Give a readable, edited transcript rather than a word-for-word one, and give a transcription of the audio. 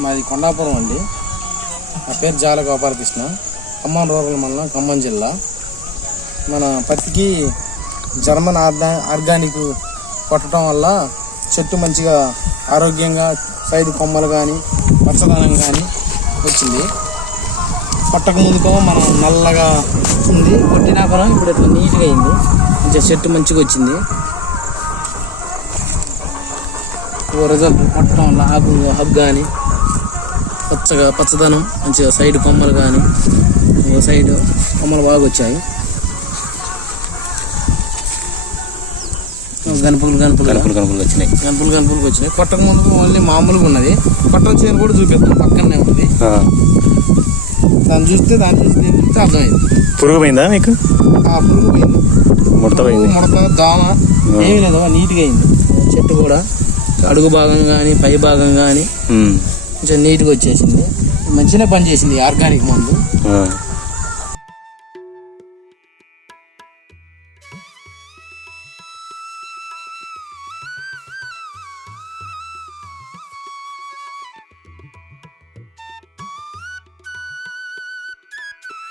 మాది కొండాపురం అండి. నా పేరు జాల గోపాలకృష్ణ. ఖమ్మం రూరల్ మండలం, ఖమ్మం జిల్లా. మన పత్తికి జర్మన్ ఆర్గానిక్ కొట్టడం వల్ల చెట్టు మంచిగా ఆరోగ్యంగా సైడ్ కొమ్మలు కానీ పచ్చదనం కానీ వచ్చింది. కొట్టక ముందుకో మనం నల్లగా ఉంది, కొట్టినాకరం ఇప్పుడు ఇట్లా నీట్గా అయింది. మంచిగా చెట్టు మంచిగా వచ్చింది. రిజల్ట్ కొట్టడం వల్ల ఆకు హబ్ కానీ పచ్చదనం మంచిగా సైడ్ కొమ్మలు కానీ సైడ్ కొమ్మలు బాగా వచ్చాయి. గనుపులు వచ్చినాయి. కొట్టక ముందు ఓన్లీ మామూలుగా ఉన్నది. కొట్టం చేయని కూడా చూపిస్తాం, పక్కనే ఉంటుంది. దాన్ని చూస్తే అర్థమైంది. పురుగు పోయిందా మీకు? పురుగు పోయింది, ముడత దోమ ఏమీ లేదు, నీట్గా అయింది. చెట్టు కూడా అడుగు భాగం కానీ పై భాగం కానీ కొంచెం నీట్గా వచ్చేసింది. మంచిగా పనిచేసింది ఆర్గానిక్ మందు.